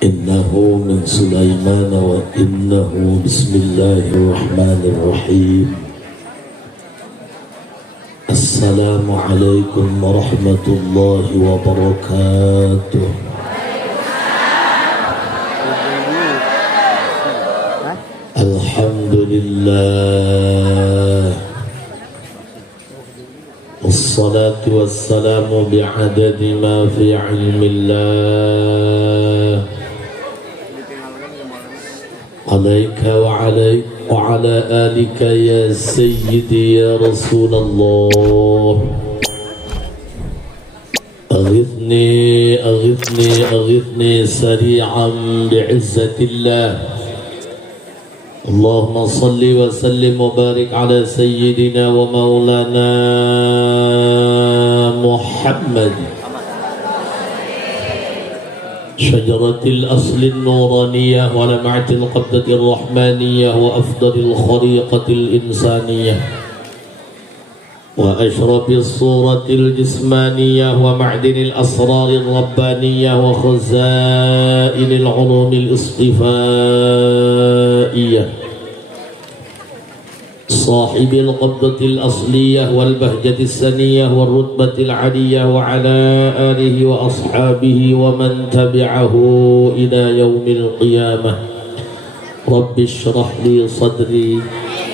إنه من سليمان وإنه بسم الله الرحمن الرحيم. السلام عليكم ورحمة الله وبركاته. الحمد لله والصلاة والسلام بعدد ما في علم الله عليك وعلى آلك يا سيدي يا رسول الله. أغثني أغثني أغثني سريعا بعزة الله. اللهم صل وسلم وبارك على سيدنا ومولانا محمد شجرة الأصل النورانية ولمعة القبضة الرحمانية وأفضل الخليقة الإنسانية وأشرف الصورة الجسمانية ومعدن الأسرار الربانية وخزائن العلوم الاصطفائية صاحب القبضة الأصلية والبهجة السنية والرتبة العلية وعلى آله وأصحابه ومن تبعه إلى يوم القيامة. رب اشرح لي صدري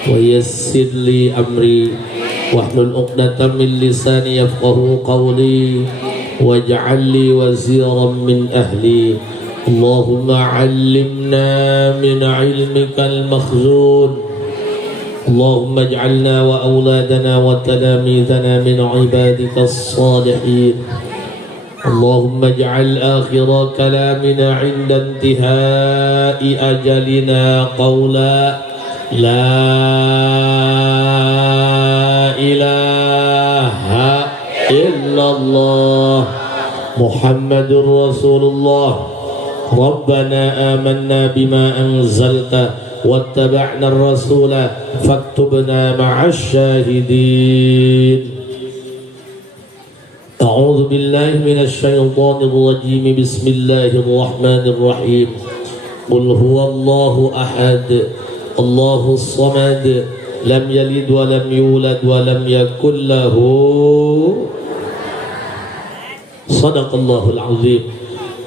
ويسر لي أمري واحلل عقدة من لساني يفقه قولي واجعل لي وزيرا من أهلي. اللهم علمنا من علمك المخزون. اللهم اجعلنا وأولادنا وتلاميذنا من عبادك الصالحين. اللهم اجعل آخر كلامنا عند انتهاء أجلنا قولا لا إله إلا الله محمد رسول الله. ربنا آمنا بما أنزلت واتبعنا الرسول فاكتبنا مع الشاهدين. أعوذ بالله من الشيطان الرجيم. بسم الله الرحمن الرحيم. قل هو الله أحد الله الصمد لم يلد ولم يولد ولم يكن له. صدق الله العظيم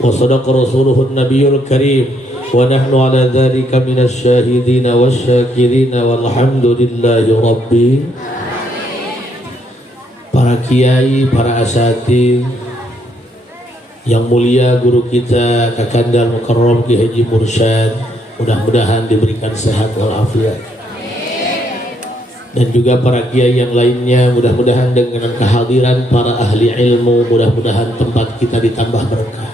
وصدق رسوله النبي الكريم ونحن على ذلك من الشاهدين والشاكرين والحمد لله ربي. Para kiai, para asatidz yang mulia, guru kita Kakanda Al-Mukarram Ki Haji Mursyad, mudah-mudahan diberikan sehat walafiat. Dan juga para kiai yang lainnya, mudah-mudahan dengan kehadiran para ahli ilmu, mudah-mudahan tempat kita ditambah berkah.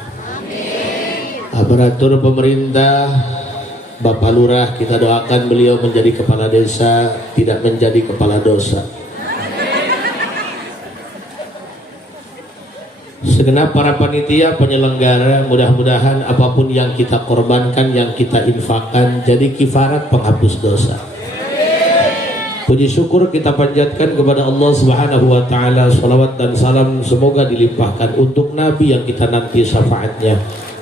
Aparatur pemerintah, Bapak Lurah, kita doakan beliau menjadi kepala desa, tidak menjadi kepala dosa. Segenap para panitia penyelenggara, mudah-mudahan apapun yang kita korbankan, yang kita infakkan, jadi kifarat penghapus dosa. Puji syukur kita panjatkan kepada Allah Subhanahu wa Ta'ala. Salawat dan salam semoga dilimpahkan untuk Nabi yang kita nanti syafaatnya,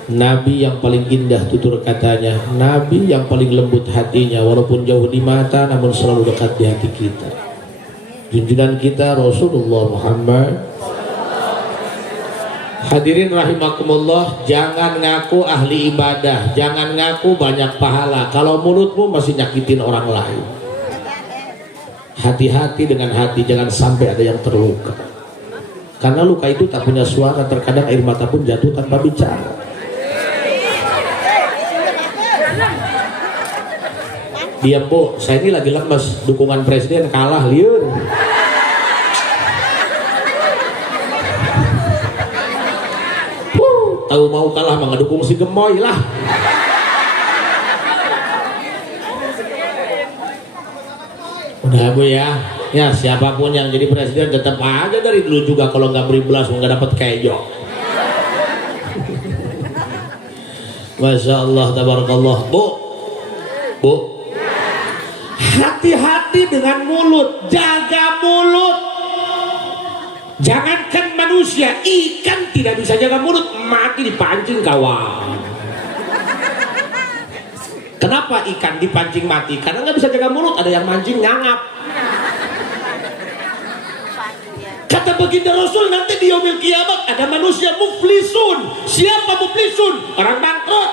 Nabi yang paling indah tutur katanya, Nabi yang paling lembut hatinya, walaupun jauh di mata namun selalu dekat di hati kita. Junjungan kita Rasulullah Muhammad. Hadirin rahimakumullah, jangan ngaku ahli ibadah, jangan ngaku banyak pahala kalau mulutmu masih nyakitin orang lain. Hati-hati dengan hati, jangan sampai ada yang terluka. Karena luka itu tak punya suara, terkadang air mata pun jatuh tanpa bicara. Diam bu, saya ini lagi lemes, dukungan presiden kalah liur. Tahu mau kalah mah ngedukung si gemoy lah. Udah bu ya, ya siapapun yang jadi presiden tetap aja dari dulu juga kalau nggak beri belas nggak dapat kejo. Masya Allah, tabarakallah. Bu, hati-hati dengan mulut, jaga mulut. Jangankan manusia, ikan tidak bisa jaga mulut, mati dipancing kawan. Kenapa ikan dipancing mati? Karena nggak bisa jaga mulut, ada yang mancing ngangap. Kata baginda Rasul, nanti di yaumil kiamat ada manusia muflisun. Siapa muflisun? Orang bangkrut.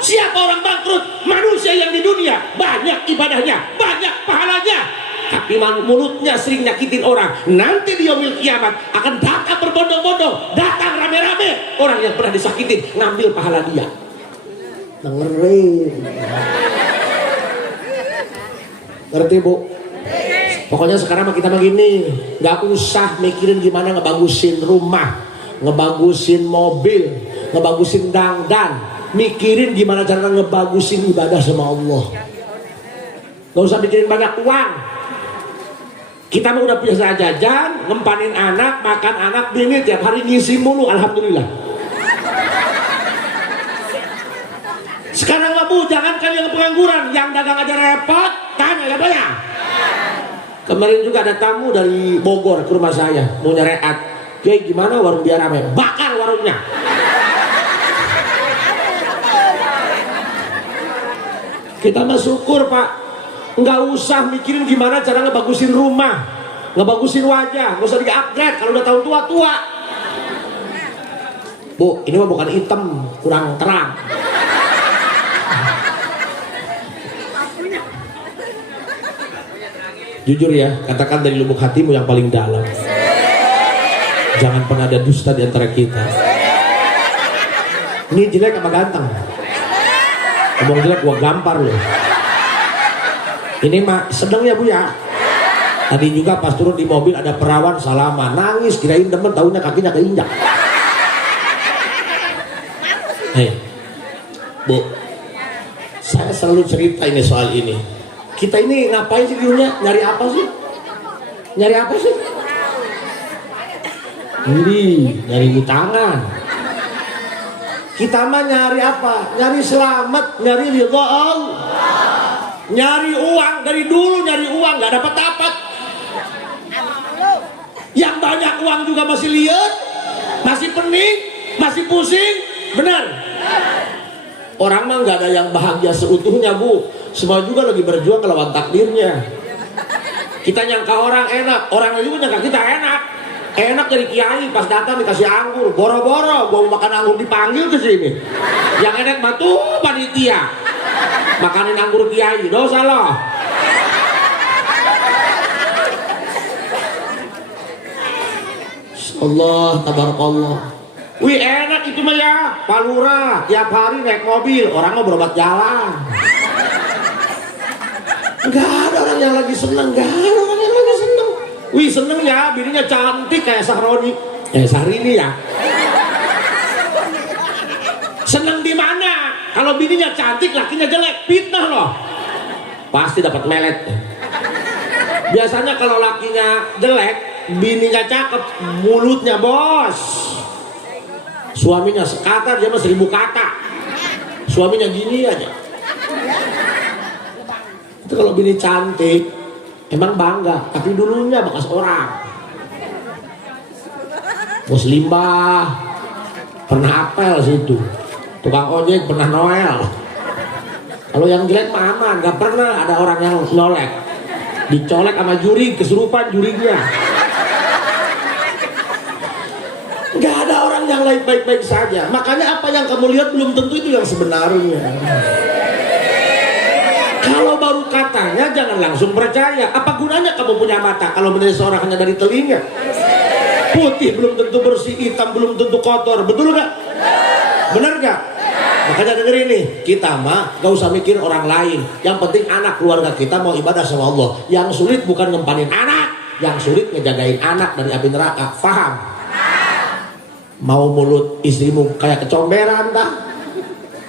Siapa orang bangkrut? Manusia yang di dunia banyak ibadahnya, banyak pahalanya, tapi mulutnya sering nyakitin orang. Nanti di yaumil kiamat akan datang berbondong-bondong, datang rame-rame orang yang pernah disakitin, ngambil pahala dia. Dengerin. Ngerti bu? Pokoknya sekarang kita begini, nggak usah mikirin gimana ngebagusin rumah, ngebagusin mobil, ngebagusin dangdan, mikirin gimana cara ngebagusin ibadah sama Allah. Nggak usah mikirin banyak uang. Kita mah udah biasa jajan, ngempanin anak, makan anak, bini tiap hari ngisi mulu, alhamdulillah. Sekarang bu, jangankan yang pengangguran, yang dagang aja repot, tanya ya banyak. Kemarin juga ada tamu dari Bogor ke rumah saya, mau nyereat. Kayak gimana warung biar rame? Bakar warungnya. Kita mah syukur pak, nggak usah mikirin gimana cara ngebagusin rumah, ngebagusin wajah, nggak usah di-upgrade kalau udah tahun tua-tua. Bu, ini mah bukan hitam, kurang terang. Jujur ya, katakan dari lubuk hatimu yang paling dalam. Jangan pernah ada dusta di antara kita. Ini jelek apa ganteng? Ngomong jelek gua gampar loh. Ini mah sedang ya bu ya. Tadi juga pas turun di mobil ada perawan salaman, nangis kirain temen, taunya kakinya keinjak. Hei, bu, saya selalu cerita ini soal ini. Kita ini ngapain sih di dunia? Nyari apa sih? Nyari apa sih? Nyari butangan. Kita mah nyari apa? Nyari selamat, nyari ridha Allah. Nyari uang, dari dulu nyari uang nggak dapat. Yang banyak uang juga masih liar, masih pening, masih pusing, benar? Orang mah nggak ada yang bahagia seutuhnya bu. Semua juga lagi berjuang melawan takdirnya. Kita nyangka orang enak, orang lain juga nyangka kita enak. Enak dari kiai, pas datang dikasih anggur, boro-boro gua mau makan anggur dipanggil ke sini. Yang enak batu panitia. Makanin anggur kiai, dosa loh. Allah tabarakallah. Wih enak itu mah ya, Pak Lurah tiap hari naik mobil, orang mau berobat jalan. Gak ada orang yang lagi seneng, gak ada orang yang lagi seneng. Wih seneng ya, bininya cantik kayak Sahroni, Sahrini ya. Seneng di mana? Kalau bininya cantik, lakinya jelek, fitnah loh. Pasti dapat melet. Biasanya kalau lakinya jelek, bininya cakep, mulutnya bos. Suaminya sekata, dia mah 1000 kata. Suaminya gini aja. Itu kalau bini cantik emang bangga, tapi dulunya bekas orang. Bos limbah pernah apel situ, tukang ojek pernah Noel. Kalau yang jelek mah aman, gak pernah ada orang yang nolek, dicolek sama juri, kesurupan jurinya. Gak ada orang yang lain baik-baik saja. Makanya apa yang kamu lihat belum tentu itu yang sebenarnya. Kalau baru katanya jangan langsung percaya. Apa gunanya kamu punya mata kalau menilai seorang hanya dari telinga? Putih belum tentu bersih, hitam belum tentu kotor. Betul gak? Bener gak? Makanya denger ini, kita mah gak usah mikir orang lain. Yang penting anak keluarga kita mau ibadah sama Allah. Yang sulit bukan ngempanin anak, yang sulit ngejagain anak dari api neraka. Faham? Mau mulut istrimu kayak kecomberan tak?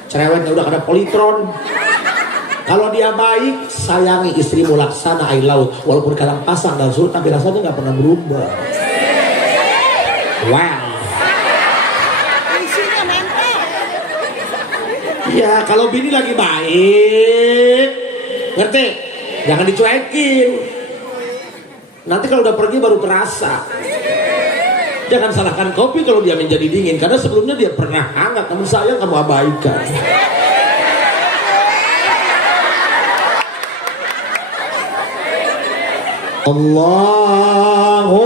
Cerewetnya udah ada politron. Kalau dia baik, sayangi istrimu laksana air laut. Walaupun kadang pasang dan surut, tapi rasanya nggak pernah berubah. Wow. Ya kalau bini lagi baik, ngerti? Jangan dicuekin. Nanti kalau udah pergi baru terasa. Jangan salahkan kopi kalau dia menjadi dingin, karena sebelumnya dia pernah hangat. Namun sayang kamu abaikan. Allahumma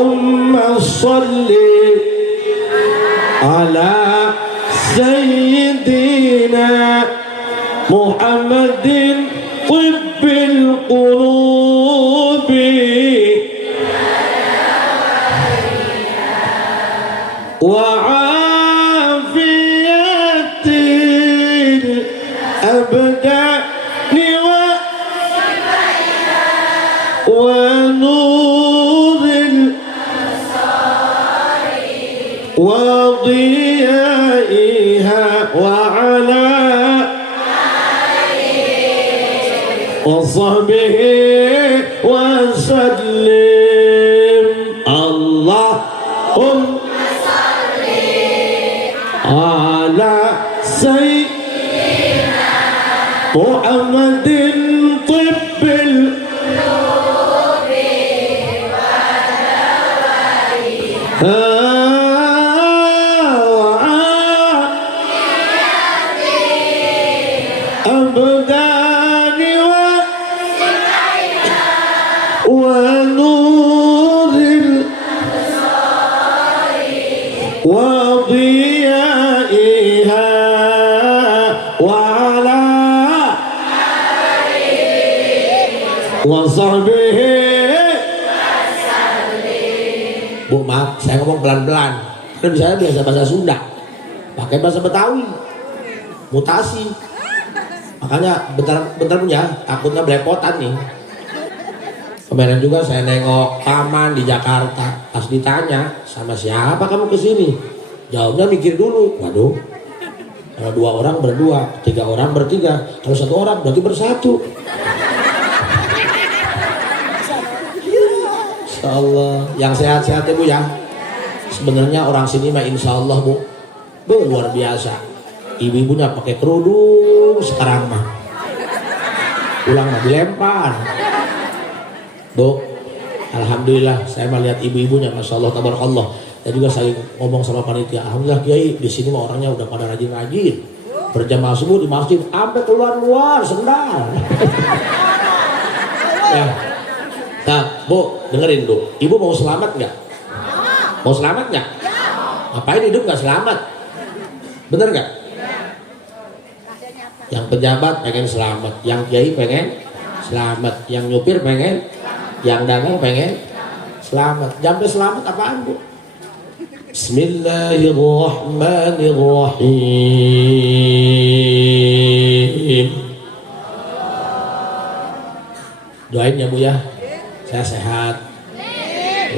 sholli ala sayyidina Muhammadin tibbil qulubi wa afiyatil abdani wa nuril wa diyaiha wa ala wa sahbihi wa sallim. Allahumma ala sayyidina Muhammadin tibbil qulubi wa dawaiha abdani wa nuril wa diyaiha wa ala wa sahbihi. Bu, maaf, saya ngomong pelan-pelan kan saya biasa bahasa Sunda pakai bahasa Betawi mutasi, makanya bentar punya takutnya belepotan nih. Kemarin juga saya nengok paman di Jakarta, pas ditanya sama siapa kamu kesini, jawabnya mikir dulu. Waduh, kalau 2 orang berdua, 3 orang bertiga, kalau 1 orang berarti bersatu. Insya Allah, yang sehat-sehat ya Bu ya. Sebenarnya orang sini mah insya Allah Bu, luar biasa. Ibu-ibunya pakai kerudung sekarang mah, pulang mah dilempar. Bu, alhamdulillah saya mah lihat ibu-ibunya, masya Allah, tabarakallah. Dan juga saya ngomong sama panitia, alhamdulillah Kiai di sini mah orangnya udah pada rajin-rajin. Berjamaah subuh di masjid, sampai keluar-luar sendal. Ya. Nah, Bu, dengerin Bu, Ibu mau selamat nggak? Mau selamat nggak? Ngapain hidup nggak selamat? Bener nggak? Yang pejabat pengen selamat, yang kiai pengen selamat, yang nyupir pengen, yang dagang pengen selamat. Jambe selamat apaan Bu? Bismillahirrahmanirrahim. Doain ya Bu ya, saya sehat,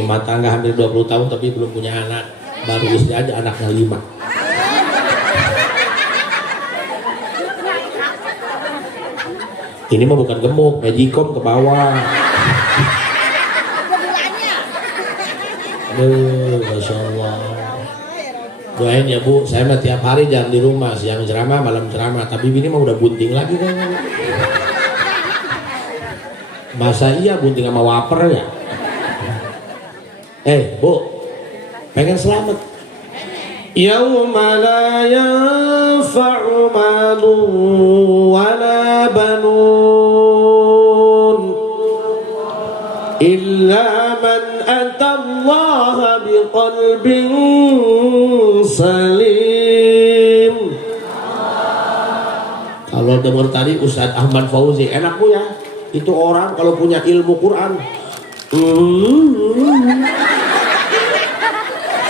rumah tangga hampir 20 tahun tapi belum punya anak, baru istri aja anaknya 5. Ini mah bukan gemuk, magicom ke bawah. Aduh, masya Allah. Doain ya Bu, saya mah tiap hari jangan di rumah, siang ceramah, malam ceramah. Tapi ini mah udah bunting lagi kan? Masa iya bunting sama waper ya? Bu, pengen selamat? Yauma la yanfa'u malun wala banun illa man atallaha biqalbin salim. Kalau dengar tadi Ustadz Ahmad Fauzi, enak Bu ya. Itu orang kalau punya ilmu Quran,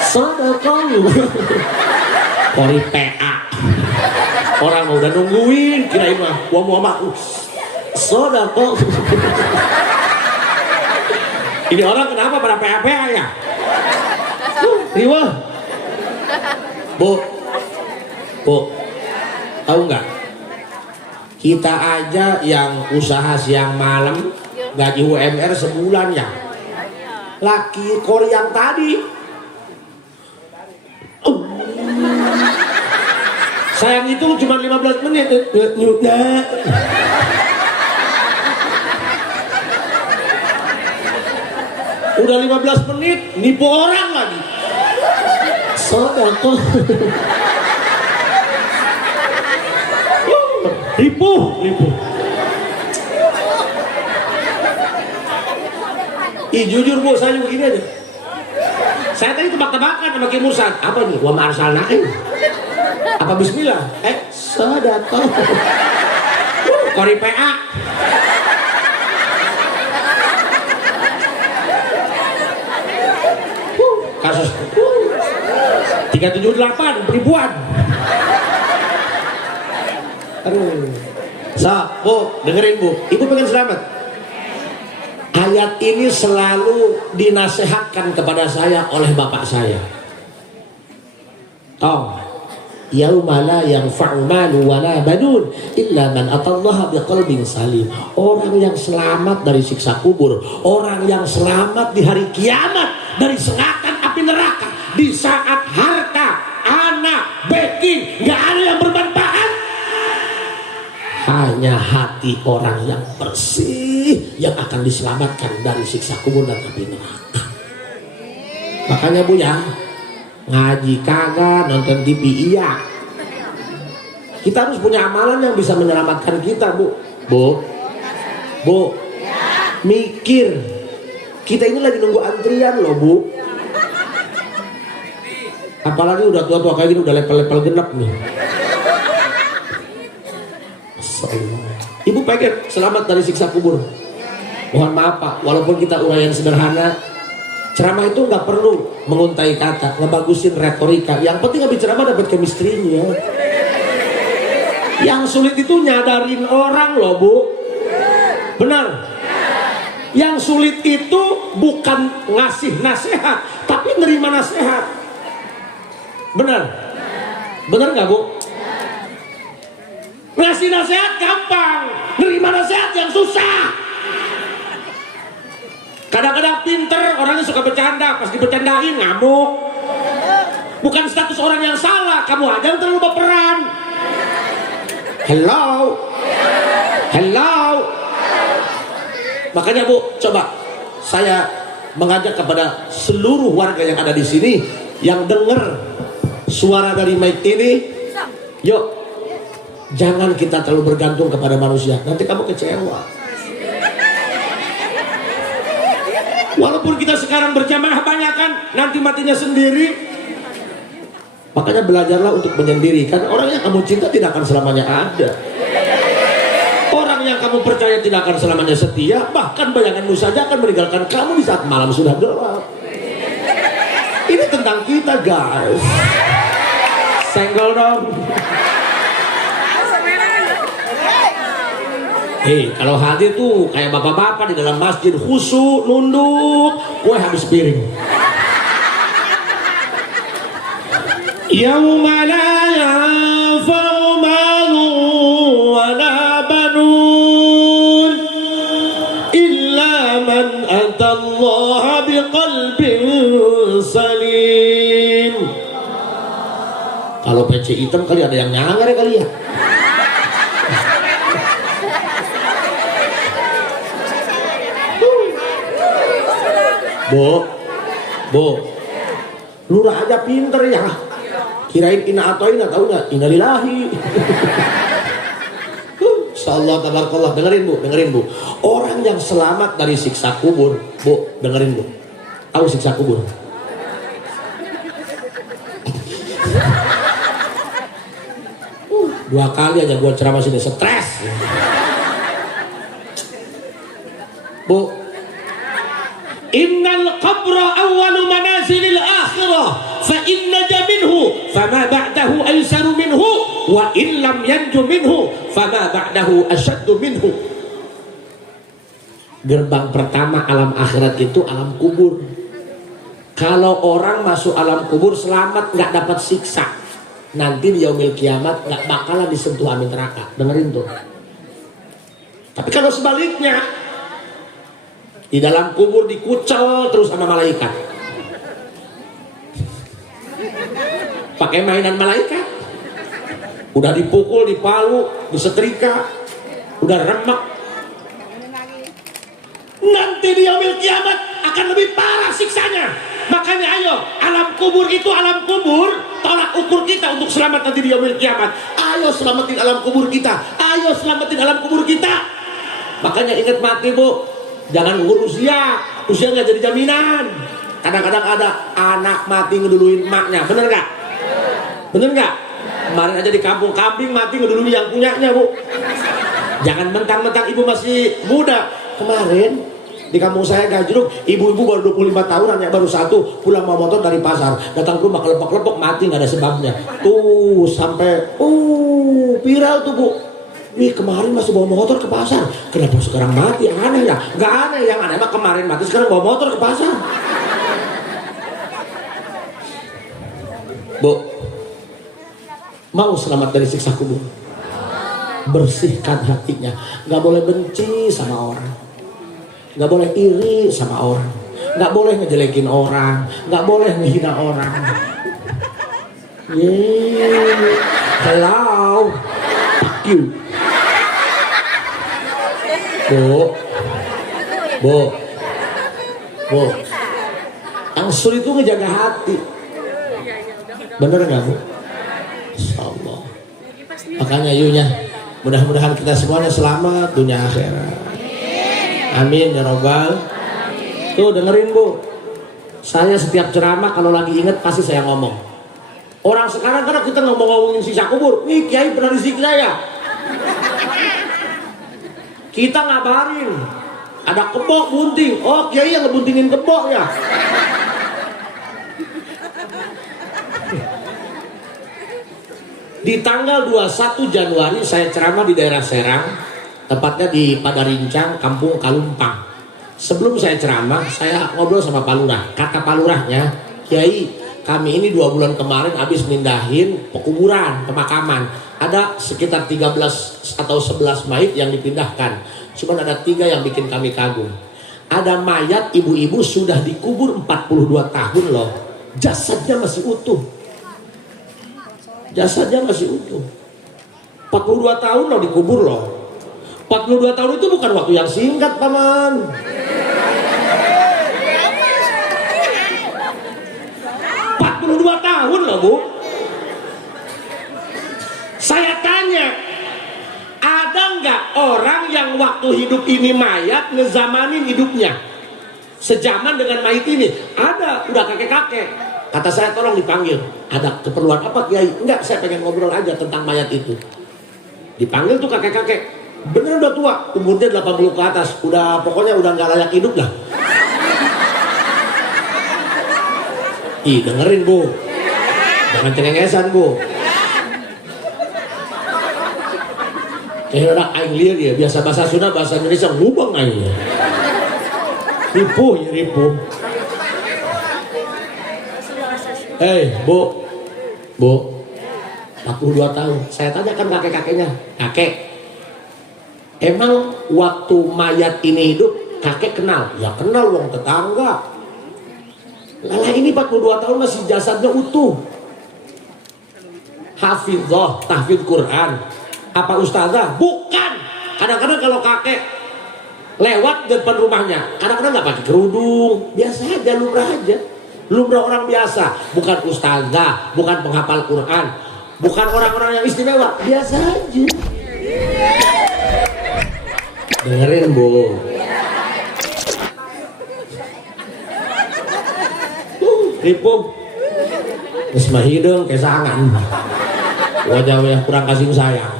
sedekah kori PA, orang udah nungguin kirain mah gua Muhammad sedekah. Ini orang kenapa pada PA ya? Riwah Bu, tahu nggak? Kita aja yang usaha siang malam gaji UMR sebulan ya. Laki kori yang tadi sayang itu cuma 15 menit. Udah 15 menit nipu orang lagi. Sedekah. Ribu. Ih jujur Bu, saya juga gini aja. Saya tadi tebak-tebakan sama Ki Mursan. Apa nih? Wa ma arsalnain. Apa bismillah? Sadaqah. Kori PA. Kasus 378 ribuan. Aduh. Bu, dengerin Bu. Ibu pengen selamat. Ayat ini selalu dinasehatkan kepada saya oleh bapak saya. Tong, yauma la yanfa'u malu wala banun illa man atallaha biqalbin salim. Orang yang selamat dari siksa kubur, orang yang selamat di hari kiamat dari sengatan api neraka, di saat harta, anak, backing, nggak ada yang bermanfaat. Hanya hati orang yang bersih yang akan diselamatkan dari siksa kubur dan api neraka. Makanya Bu ya, ngaji kagak, nonton TV iya. Kita harus punya amalan yang bisa menyelamatkan kita Bu. Bu, mikir. Kita ini lagi nunggu antrian loh Bu. Apalagi udah tua-tua kayak gini, udah level-level genap nih. Ibu pengen selamat dari siksa kubur. Mohon maaf Pak, walaupun kita uraian sederhana, ceramah itu nggak perlu menguntai kata, ngebagusin retorika. Yang penting habis ceramah dapat chemistry-nya. Yang sulit itu nyadarin orang loh Bu. Benar. Yang sulit itu bukan ngasih nasihat, tapi nerima nasihat. Benar. Benar nggak Bu? Ngasih nasihat gampang, nerima nasihat yang susah. Kadang-kadang pinter, orangnya suka bercanda, pas dibercandain ngamuk. Bukan status orang yang salah, kamu aja yang terlalu baperan. Hello. Makanya Bu, coba saya mengajak kepada seluruh warga yang ada di sini yang dengar suara dari mic ini, yuk. Jangan kita terlalu bergantung kepada manusia, nanti kamu kecewa. Walaupun kita sekarang berjamaah banyak kan, nanti matinya sendiri. Makanya belajarlah untuk menyendiri. Karena orang yang kamu cinta tidak akan selamanya ada. Orang yang kamu percaya tidak akan selamanya setia. Bahkan bayanganmu saja akan meninggalkan kamu di saat malam sudah gelap. Ini tentang kita guys. Senggol dong. Kalau hadir tuh kayak bapak-bapak di dalam masjid, khusyuk, nunduk, gue habis piring. Yauma la yanfa'u malu wala banun illa man atallaha biqalbin salim. Kalau peci hitam kali ada yang nyanggar ya kali ya. Bu, lurah aja pinter ya. Kirain ina atoina, tahu nggak? Innalillahi. Insyaallah tabarakallah. Dengerin Bu. Orang yang selamat dari siksa kubur, Bu, dengerin Bu. Tahu siksa kubur? Dua kali aja gua ceramah sini stres. Bu, innal qabra awwalu manazilil akhirah fa inna minhu fama ba'dahu aysaru minhu wa in lam yanju minhu fama ba'dahu asyaddu minhu. Gerbang pertama alam akhirat itu alam kubur. Kalau orang masuk alam kubur selamat, nggak dapat siksa, nanti di yaumil kiamat nggak bakalan disentuh api neraka. Dengerin tuh. Tapi kalau sebaliknya, di dalam kubur dikucel terus sama malaikat. Pakai mainan malaikat. Udah dipukul, dipalu, disetrika, udah remek. Nanti di yaumil kiamat akan lebih parah siksanya. Makanya ayo, alam kubur itu alam kubur, tolak ukur kita untuk selamat nanti di yaumil kiamat. Ayo selamatin alam kubur kita. Ayo selamatin alam kubur kita. Makanya ingat mati Bu. Jangan ngurus ya, usia nggak jadi jaminan. Kadang-kadang ada anak mati ngeduluin emaknya, bener nggak? Bener nggak? Kemarin aja di kampung kambing mati ngeduluin yang punyanya, Bu. Jangan mentang-mentang ibu masih muda. Kemarin di kampung saya Gajruk, ibu-ibu baru 25 tahunan ya, baru satu pulang mau motor dari pasar, datang ke rumah kelepok-kelepok mati nggak ada sebabnya. Tuh sampai viral tuh, Bu. Wih, kemarin masih bawa motor ke pasar, kenapa sekarang mati? Aneh ya? Nggak aneh, yang aneh mah kemarin mati sekarang bawa motor ke pasar. Bu, mau selamat dari siksa kubur? Bersihkan hatinya, nggak boleh benci sama orang, nggak boleh iri sama orang, nggak boleh ngejelekin orang, nggak boleh menghina orang. Hello, fuck you. Bu, yang sulit itu ngejaga hati. Bener nggak, Bu? Insyaallah. Makanya yunya, mudah-mudahan kita semuanya selamat dunia akhirat. Amin ya robbal. Tuh dengerin, Bu. Saya setiap ceramah kalau lagi inget pasti saya ngomong. Orang sekarang karena kita ngomongin siksa kubur, nih kiai pernah disiksa ya. Kita ngabarin ada kebok bunting, oh kiai yang ngebuntingin kebok ya. Di tanggal 21 Januari saya ceramah di daerah Serang, tepatnya di Padarincang, Kampung Kalumpang. Sebelum saya ceramah, saya ngobrol sama Pak Lurah. Kata Pak Lurahnya, Kiai, kami ini 2 bulan kemarin habis mindahin pekuburan, pemakaman. Ada sekitar 13 atau 11 mayat yang dipindahkan. Cuman ada 3 yang bikin kami kagum. Ada mayat ibu-ibu sudah dikubur 42 tahun loh. Jasadnya masih utuh. Jasadnya masih utuh. 42 tahun loh dikubur loh. 42 tahun itu bukan waktu yang singkat, Paman. 42 tahun loh, Bu. Saya tanya, ada nggak orang yang waktu hidup ini mayat ngezamanin hidupnya? Sejaman dengan mayat ini? Ada, udah kakek-kakek. Kata saya, tolong dipanggil. Ada keperluan apa, Kiai? Enggak, saya pengen ngobrol aja tentang mayat itu. Dipanggil tuh kakek-kakek. Bener udah tua, umurnya 80 ke atas. Udah, pokoknya udah nggak layak hidup lah. Ih, dengerin, Bu. Jangan cengengesan, Bu. Orang aing liar ya, biasa bahasa Sunda, bahasa Indonesia ngubang aing. Ripuh ya, ripuh. Bu, 42 tahun. Saya tanyakan kakek-kakeknya, kakek, emang waktu mayat ini hidup, kakek kenal? Ya kenal, wong tetangga. Lah ini 42 tahun masih jasadnya utuh. Hafizah, tahfidz Quran. Apa ustazah? Bukan. Kadang-kadang kalau kakek lewat depan rumahnya, kadang-kadang nggak pakai kerudung, biasa aja, lumrah aja, lumrah orang biasa, bukan ustazah, bukan penghafal Quran, bukan orang-orang yang istimewa, biasa aja. Dengerin, Bu. Ripuh, Ismah hidung kesangan, wajah yang kurang kasih sayang.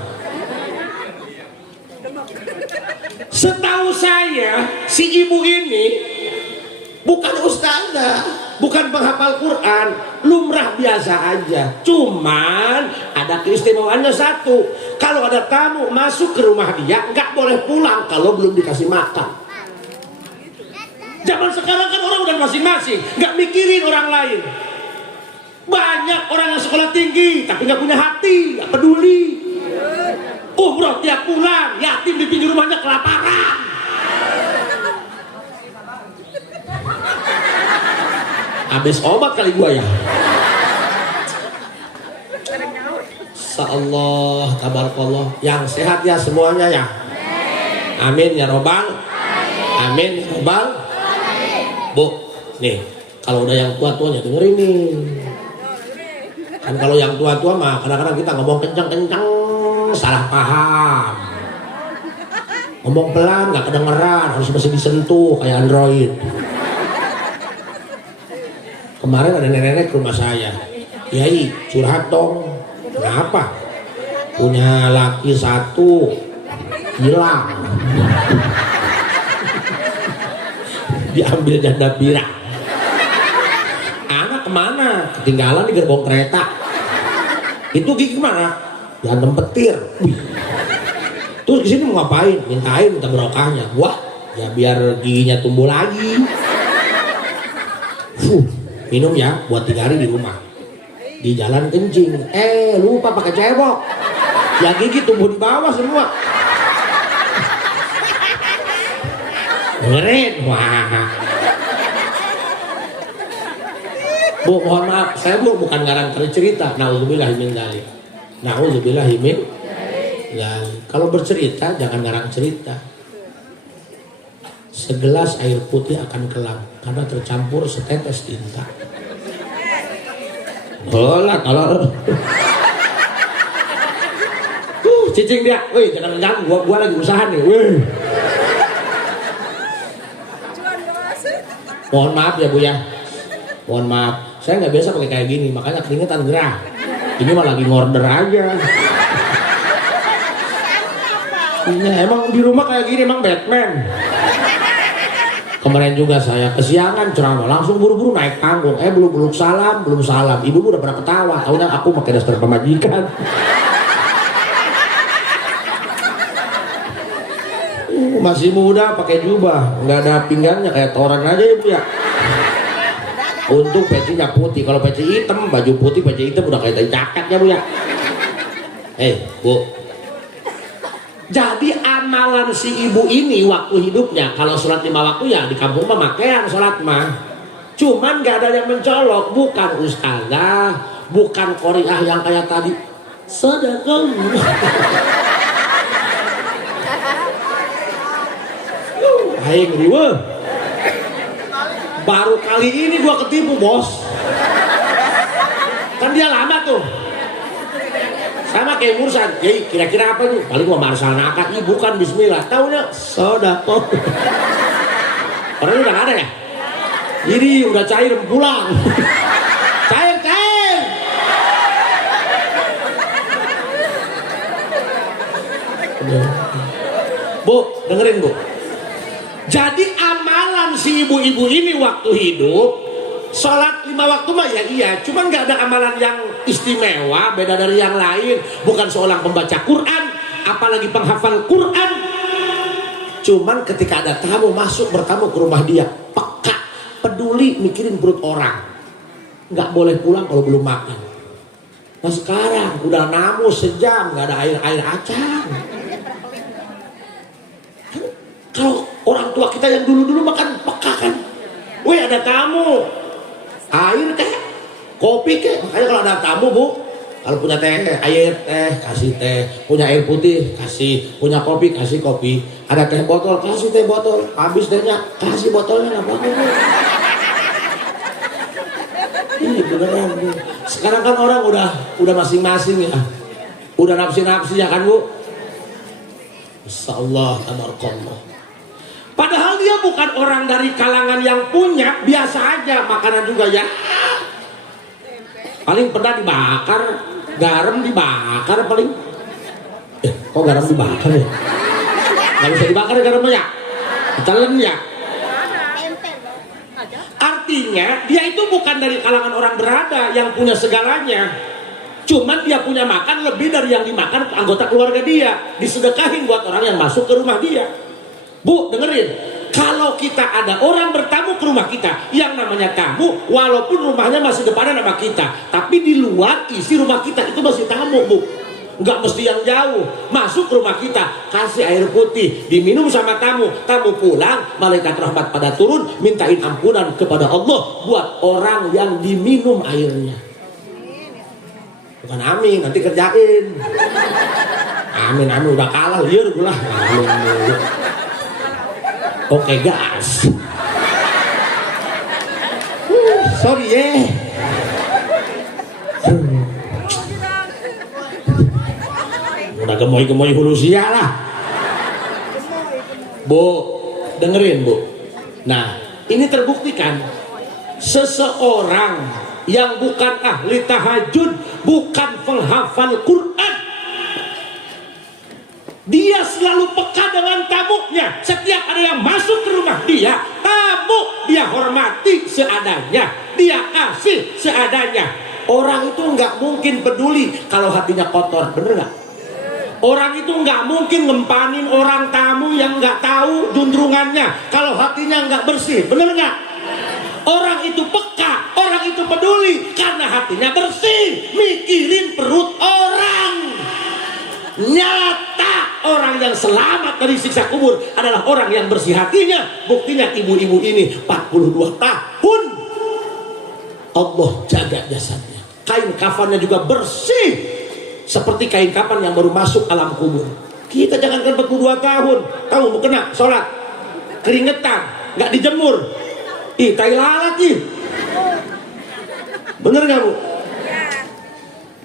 Setahu saya, si ibu ini bukan ustazah, bukan penghafal Quran, lumrah biasa aja. Cuman ada keistimewaannya satu, kalau ada tamu masuk ke rumah dia, nggak boleh pulang kalau belum dikasih makan. Zaman sekarang kan orang udah masing-masing, nggak mikirin orang lain. Banyak orang yang sekolah tinggi tapi nggak punya hati, nggak peduli. Umroh tiap pulang, yatim di pinggir rumahnya kelaparan. Habis obat kali gua ya. Insyaallah, tabarakallah. Yang sehat ya semuanya ya. Amin ya robbal. Amin ya robbal. Bu, nih kalau udah yang tua-tuanya dengerin nih. Kan kalau yang tua-tua mah kadang-kadang kita ngomong kencang-kencang, salah paham. ngomong pelan nggak kedengeran, harus masih disentuh kayak Android. Kemarin ada nenek-nenek ke rumah saya, Yai curhat dong. Kenapa? Punya laki satu hilang, diambil janda pirang. Anak kemana? Ketinggalan di gerbong kereta. Itu gigi kemana? Diantem petir. Wih. Terus kesini mau ngapain? Minta berokahnya. Wah, ya biar giginya tumbuh lagi. Minum ya, buat 3 hari di rumah. Di jalan kencing, lupa pakai cebok. Ya gigi tumbuh di bawah semua. Dengerin, wah. Bu, mohon maaf, saya bukan ngarang cerita. Nauzubillahi min dzalik. Nauzubillahi min dzalik. Kalau bercerita jangan ngarang cerita. Segelas air putih akan kelam karena tercampur setetes tinta. Hola, kalau cicing dia, wih jangan ganggu, gua lagi usaha nih, wih. Mohon maaf ya Bu ya, mohon maaf, saya nggak biasa pakai kayak gini, makanya keringetan gerah. Ini mah lagi ngorder aja. Iya, emang di rumah kayak gini emang Batman. Kemarin juga saya kesiangan ceramah, langsung buru-buru naik panggung. Belum salam. Ibu udah pernah ketawa, tahunya aku pakai daster pemajikan. Masih muda pakai jubah, nggak ada pinggangnya kayak toran aja ya Bu ya. Untung pecinya putih, kalau peci hitam, baju putih, peci hitam udah kayak jaket ya Bu ya. Bu. Jadi amalan si ibu ini waktu hidupnya kalau sholat 5 waktu ya di kampung mah makean sholat mah. Cuman gak ada yang mencolok, bukan ustazah, bukan qoriah yang kayak tadi. Sedekah. Aing riwe. Baru kali ini gua ketipu bos. Kan dia lama tuh. Sama kayak Mursan, kira-kira apa nih? Paling mau marsal nakak, bukan bismillah. Taunya sodako. Orangnya udah gak ada ya? Jadi udah cair pulang. Cair. Bu, dengerin Bu. Jadi amalan si ibu-ibu ini waktu hidup, sholat 5 waktu mah ya iya, cuman nggak ada amalan yang istimewa, beda dari yang lain. Bukan seorang pembaca Quran, apalagi penghafal Quran. Cuman ketika ada tamu masuk bertamu ke rumah dia, peka, peduli, mikirin perut orang. Nggak boleh pulang kalau belum makan. Nah sekarang udah namu sejam, nggak ada air acang. Kalau orang tua kita yang dulu-dulu makan peka kan, wih ada tamu. Air teh, kopi kek. Makanya kalau ada tamu Bu, kalau punya teh, air teh, kasih teh. Punya air putih, kasih. Punya kopi, kasih kopi. Ada teh botol, kasih teh botol. Habis tehnya, kasih botolnya. Apa Bu? Ini beneran Bu. Sekarang kan orang udah masing-masing ya. Udah nafsi-nafsi ya kan Bu. Insyaallah, tabarakallah. Padahal dia bukan orang dari kalangan yang punya, biasa aja makanan juga ya. Paling pernah dibakar, garam dibakar paling. Kok garam dibakar ya? Gak bisa dibakar ya garamnya ya? Ditelan ya? Artinya dia itu bukan dari kalangan orang berada yang punya segalanya. Cuman dia punya makan lebih dari yang dimakan anggota keluarga dia. Disedekahin buat orang yang masuk ke rumah dia. Bu, dengerin, kalau kita ada orang bertamu ke rumah kita, yang namanya tamu, walaupun rumahnya masih depannya nama kita, tapi di luar isi rumah kita itu masih tamu Bu. Nggak mesti yang jauh, masuk ke rumah kita, kasih air putih, diminum sama tamu, tamu pulang, malaikat rahmat pada turun, mintain ampunan kepada Allah buat orang yang diminum airnya. Bukan amin, nanti kerjain. Amin udah kalah, liar gue lah. Amin. Oke gas. Sorry ya. Udah gemoy hulu sia lah. Bu, dengerin Bu. Nah, ini terbuktikan seseorang yang bukan ahli tahajud, bukan penghafal Quran, dia selalu peka dengan tamunya. Setiap ada yang masuk ke rumah dia, tamu dia hormati seadanya, dia kasih seadanya. Orang itu nggak mungkin peduli kalau hatinya kotor, bener nggak? Orang itu nggak mungkin ngempanin orang tamu yang nggak tahu jundrungannya kalau hatinya nggak bersih, bener nggak? Orang itu peka, orang itu peduli karena hatinya bersih, mikirin perut orang. Nyata orang yang selamat dari siksa kubur adalah orang yang bersih hatinya. Buktinya ibu-ibu ini 42 tahun Allah jaga jasadnya, kain kafannya juga bersih seperti kain kafan yang baru masuk alam kubur. Kita jangankan 42 tahun, kamu mau kena sholat keringetan, nggak dijemur, ih tai lalat ih, bener nggak Bu?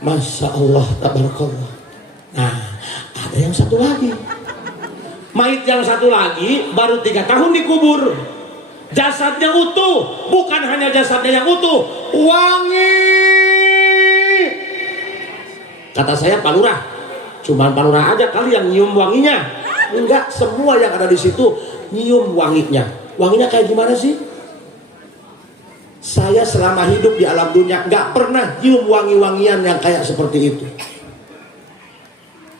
Masya Allah, tabarakallah. Nah, ada yang satu lagi, mayit yang satu lagi baru 3 tahun dikubur, jasadnya utuh, bukan hanya jasadnya yang utuh, wangi. Kata saya Pak Lurah, cuman Pak Lurah aja kali yang nyium wanginya. Enggak, semua yang ada di situ nyium wanginya. Wanginya kayak gimana sih? Saya selama hidup di alam dunia nggak pernah nyium wangi-wangian yang kayak seperti itu.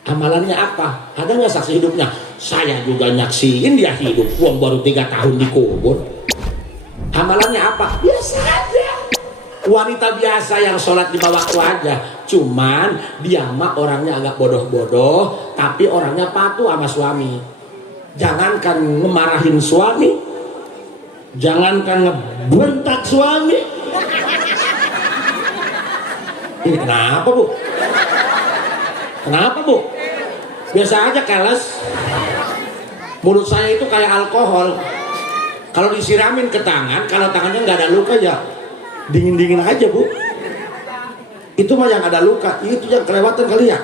Amalannya apa? Ada nggak saksi hidupnya? Saya juga nyaksiin dia hidup, uang baru 3 tahun dikubur. Amalannya apa? Biasa aja. Wanita biasa yang sholat 5 waktu aja. Cuman dia mah orangnya agak bodoh-bodoh, tapi orangnya patuh sama suami. Jangankan ngemarahin suami, jangankan ngebentak suami. Ini kenapa Bu? Kenapa Bu? Biasa aja keles. Mulut saya itu kayak alkohol. Kalau disiramin ke tangan, kalau tangannya nggak ada luka ya dingin-dingin aja Bu. Itu mah yang ada luka, itu yang kelewatan kali ya.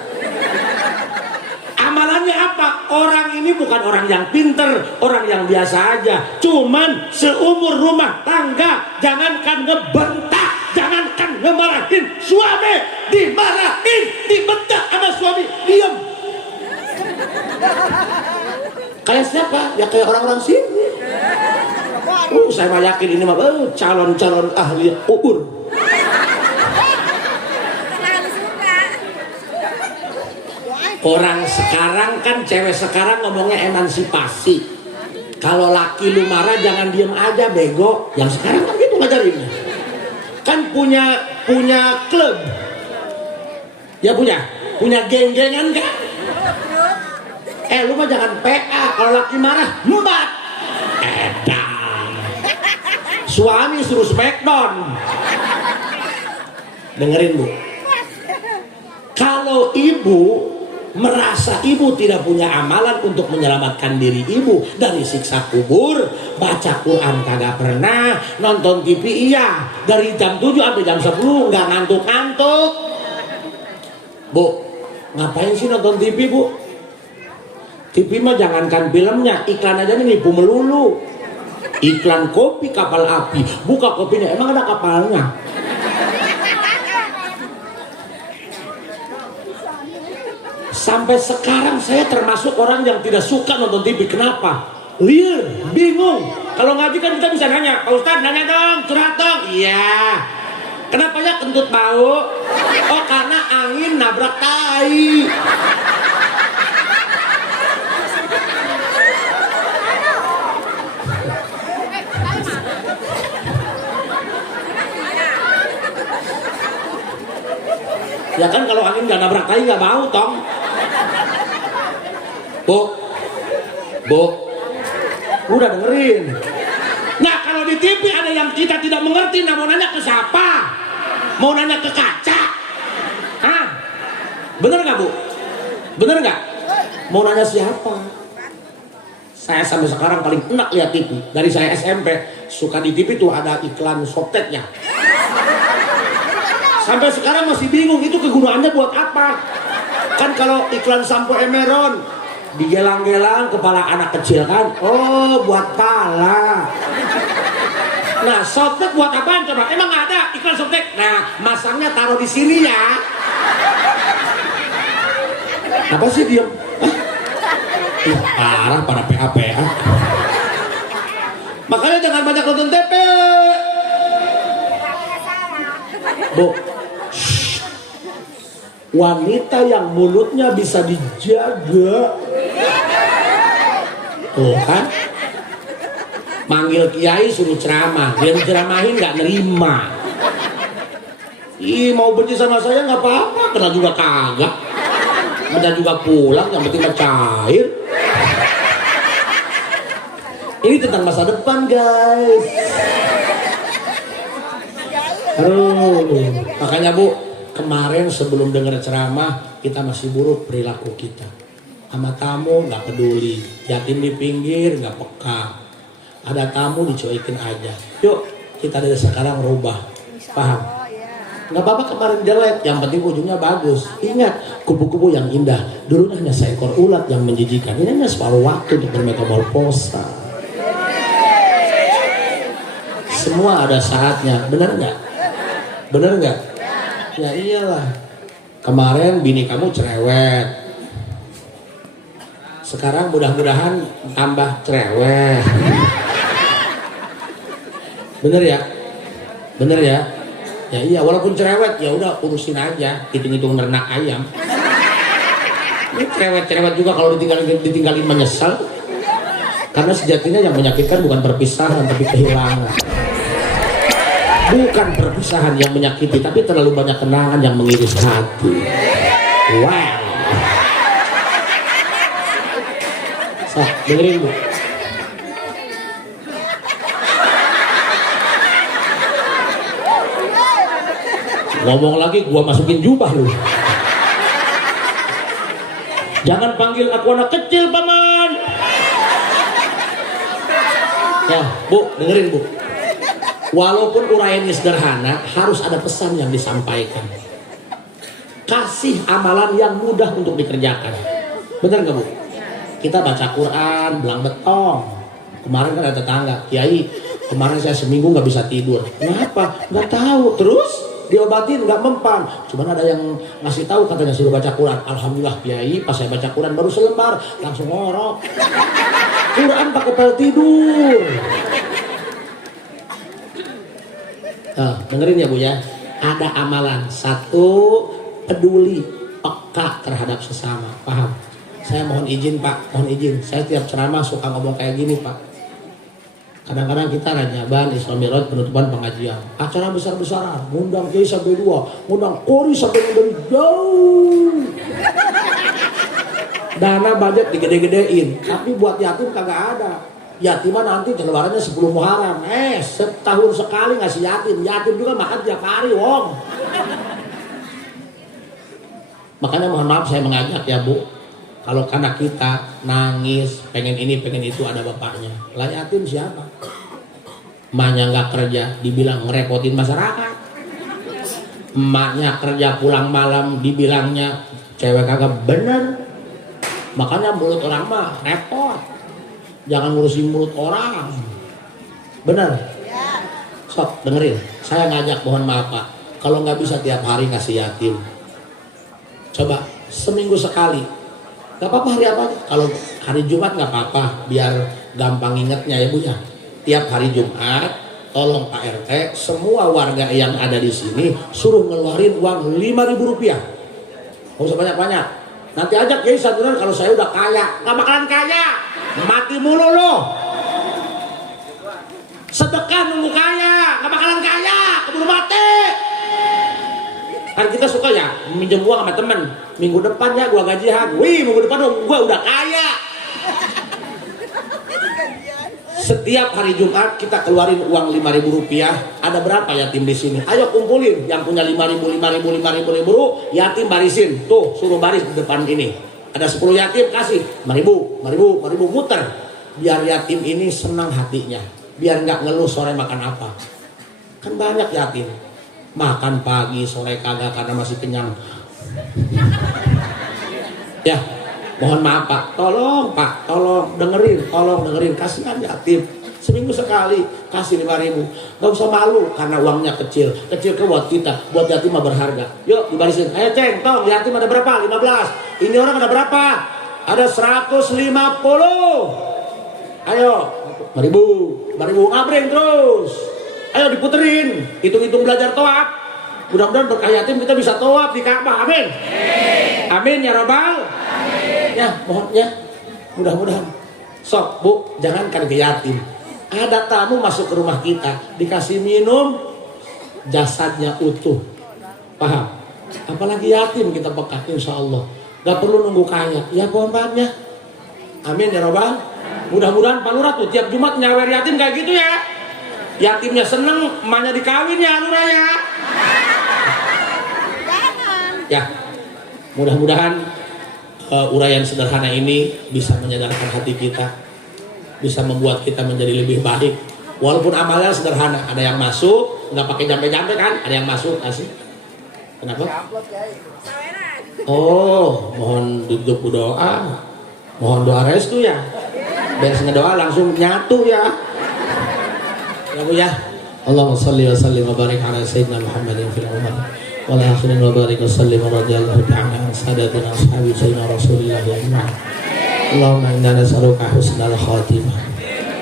Amalannya apa? Orang ini bukan orang yang pinter, orang yang biasa aja. Cuman seumur rumah tangga, jangankan ngebentak, jangankan ngemarahin suami, dimarahin, dibentak sama suami, diam. Kayak siapa? Ya kayak orang-orang sini. Saya mah yakin ini mah calon-calon ahli kubur. Orang sekarang kan, cewek sekarang ngomongnya emansipasi. Kalau laki lu marah jangan diem aja bego. Yang sekarang kan gitu ngajarinnya. Kan punya klub. Ya punya geng-gengan kan? Lu mah jangan PA, kalau laki marah embat. Edan. Suami suruh smackdown. Dengerin Bu. Kalau ibu merasa ibu tidak punya amalan untuk menyelamatkan diri ibu dari siksa kubur, baca Quran kagak pernah, nonton TV iya, dari jam 7 sampai jam 10 nggak ngantuk-ngantuk. Bu, ngapain sih nonton TV Bu? TV mah jangankan filmnya, iklan aja nih nipu melulu. Iklan kopi kapal api, buka kopinya emang ada kapalnya. Sampai sekarang saya termasuk orang yang tidak suka nonton TV. Kenapa? Liar, bingung. Kalau ngaji kan kita bisa nanya, Pak Ustadz nanya dong, curhat dong. Iya. Kenapa ya kentut bau? Oh karena angin nabrak tai. Ya kan kalau angin gak nabrak tai gak bau tong. Bu, udah dengerin. Nah kalau di TV ada yang kita tidak mengerti, nah mau nanya ke siapa? Mau nanya ke kaca? Hah? Bener gak Bu? Bener gak? Mau nanya siapa? Saya sampai sekarang paling enak lihat TV. Dari saya SMP suka di TV tuh ada iklan softteknya. Sampai sekarang masih bingung itu kegunaannya buat apa. Kan kalau iklan sampo Emeron digelang-gelang kepala anak kecil kan, oh buat pala. Nah softtek buat apaan coba, emang nggak ada iklan softtek. Nah masangnya taruh di sini ya. Apa sih diem? Parah pada PA. Makanya jangan banyak nonton TV. Bu, wanita yang mulutnya bisa dijaga, tuh kan, manggil kiai suruh ceramah, dia ceramahin nggak nerima. Ih mau benci sama saya nggak apa-apa, kena juga kagak, kena juga pulang, yang penting cair. Ini tentang masa depan guys. Aduh, makanya Bu, kemarin sebelum dengar ceramah kita masih buruk perilaku kita. Sama tamu nggak peduli, yatim di pinggir nggak peka. Ada tamu dicuekin aja. Yuk kita dari sekarang rubah, paham? Nggak apa-apa kemarin jelek, yang penting ujungnya bagus. Ingat, kupu-kupu yang indah dulu hanya seekor ulat yang menjijikan. Ini hanya separuh waktu untuk bermetamorfosa. Semua ada saatnya, benar nggak? Benar nggak? Ya iyalah. Kemarin bini kamu cerewet, sekarang mudah-mudahan tambah cerewet. Bener ya? Bener ya? Ya iya, walaupun cerewet ya udah urusin aja, hitung-hitung ternak ayam. Ini cerewet-cerewet juga kalau ditinggalin menyesal. Karena sejatinya yang menyakitkan bukan perpisahan tapi kehilangan. Bukan perpisahan yang menyakiti, tapi terlalu banyak kenangan yang mengiris hati. Wow. So, dengerin Bu. Ngomong lagi, gua masukin jubah lu. Jangan panggil aku anak kecil, Paman. Ya, Bu, dengerin Bu. Walaupun uraiannya sederhana, harus ada pesan yang disampaikan. Kasih amalan yang mudah untuk dikerjakan. Bener nggak Bu? Kita baca Quran, belang betong. Kemarin kan ada tetangga, Kiai, kemarin saya seminggu nggak bisa tidur. Kenapa? Nggak tahu. Terus diobatin nggak mempan. Cuman ada yang ngasih tahu katanya suruh baca Quran. Alhamdulillah Kiai, pas saya baca Quran baru selembar, langsung ngorok. Quran pakai pel tidur. Dengerin ya Bu ya, ada amalan. Satu, peduli, peka terhadap sesama, paham? Saya mohon izin Pak, mohon izin. Saya tiap ceramah suka ngomong kayak gini Pak. Kadang-kadang kita Rajaban, Isra Mi'raj, penutupan pengajian, acara besar-besaran, ngundang kiai sampai 2, ngundang kori sampai dari jauh. Dana budget digede-gedein, tapi buat yatim kagak ada. Yatim nanti pengeluarannya 10 Muharram. Setahun sekali ngasih yatim. Yatim juga makan tiap hari, wong. Makanya mohon maaf saya mengajak ya Bu. Kalau anak kita nangis, pengen ini, pengen itu, ada bapaknya. Lah yatim siapa? Emaknya nggak kerja, dibilang ngerepotin masyarakat. Emaknya kerja pulang malam, dibilangnya cewek kagak bener. Makanya mulut orang mah repot. Jangan ngurusin mulut orang. Bener? Sok dengerin. Saya ngajak, mohon maaf Pak, kalau nggak bisa tiap hari ngasih yatim, coba seminggu sekali. Gak apa-apa hari apa aja. Kalau hari Jumat nggak apa-apa, biar gampang ingetnya ya Bu ya. Tiap hari Jumat, tolong Pak RT, semua warga yang ada di sini suruh ngeluarin uang 5.000 rupiah. Gak usah banyak-banyak. Nanti ajak Kiai saturan kalau saya udah kaya. Nggak bakalan kaya. Mati mulu lo. Sedekah nunggu kaya, gak bakalan kaya, keburu mati. Kan kita suka ya minjem uang sama temen. Minggu depan ya gua gajian. Wih minggu depan dong gua udah kaya. Setiap hari Jumat kita keluarin uang 5.000 rupiah. Ada berapa yatim di sini? Ayo kumpulin. Yang punya 5.000 yatim barisin. Tuh suruh baris di depan ini. Ada 10 yatim kasih 5.000 muter. Biar yatim ini senang hatinya. Biar nggak ngeluh sore makan apa. Kan banyak yatim. Makan pagi, sore kagak karena masih kenyang. Ya, mohon maaf Pak, tolong dengerin, kasihan yatim. Seminggu sekali kasih 5.000. Gak usah malu karena uangnya kecil ke buat kita, buat yatim mah berharga. Yuk dibarisin. Ayo ceng, tong yatim ada berapa? 15. Ini orang ada berapa? Ada 150. Ayo 5.000 ngabring terus. Ayo diputerin, hitung-hitung belajar toab. Mudah-mudahan berkah yatim kita bisa toab di Ka'bah. Amin. Amin ya Rabbal. Ya mohon ya, mudah-mudahan. Sok Bu, jangankan ke yatim. Ada tamu masuk ke rumah kita, dikasih minum, jasadnya utuh. Paham? Apalagi yatim kita bekal, insya Allah. Gak perlu nunggu kaya. Ya pohon-pohonnya. Amin ya Rabbal. Mudah-mudahan Pak Lurah tuh tiap Jumat nyawer yatim kayak gitu ya. Yatimnya seneng, emaknya dikawin ya Lurah ya. Ya, mudah-mudahan uraian sederhana ini bisa menyadarkan hati kita, bisa membuat kita menjadi lebih baik. Walaupun amalnya sederhana, ada yang masuk, nggak pakai jampe-jampe kan, ada yang masuk kasih. Kenapa? Oh, mohon duduk doa, mohon doa restu ya. Beres ngedoa langsung nyatu ya. Ya Bu ya. Allahumma salli wa sallim wa barik ala sayyidina Muhammadin fil umar wa la akhirin wa barik wa sallim wa radiyallahu ta'ala an sadatina ashabi sayyidina Rasulillah ajma'in. Allahumma inna nas'aluka husnal khatimah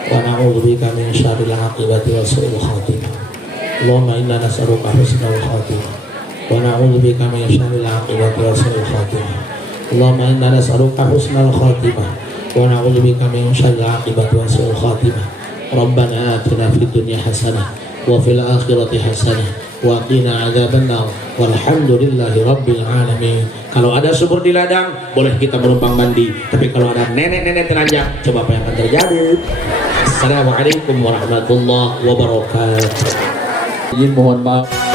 wa na'udzubika min syarril 'aqibati wa su'il khatimah. Allahumma inna nas'aluka husnal khatimah wa na'udzubika min syarril 'aqibati wa su'il khatimah. Allahumma inna nas'aluka husnal khatimah wa na'udzubika min syarril 'aqibati wa su'il khatimah. Rabbana atina fid dunya hasanah wa fil akhirati hasanah wa qina adzabannar walhamdulillahi rabbil alamin. Kalau ada sumur di ladang boleh kita menumpang mandi, tapi kalau ada nenek-nenek telanjang coba apa yang akan terjadi. Assalamualaikum warahmatullahi wabarakatuh. Izin mohon maaf.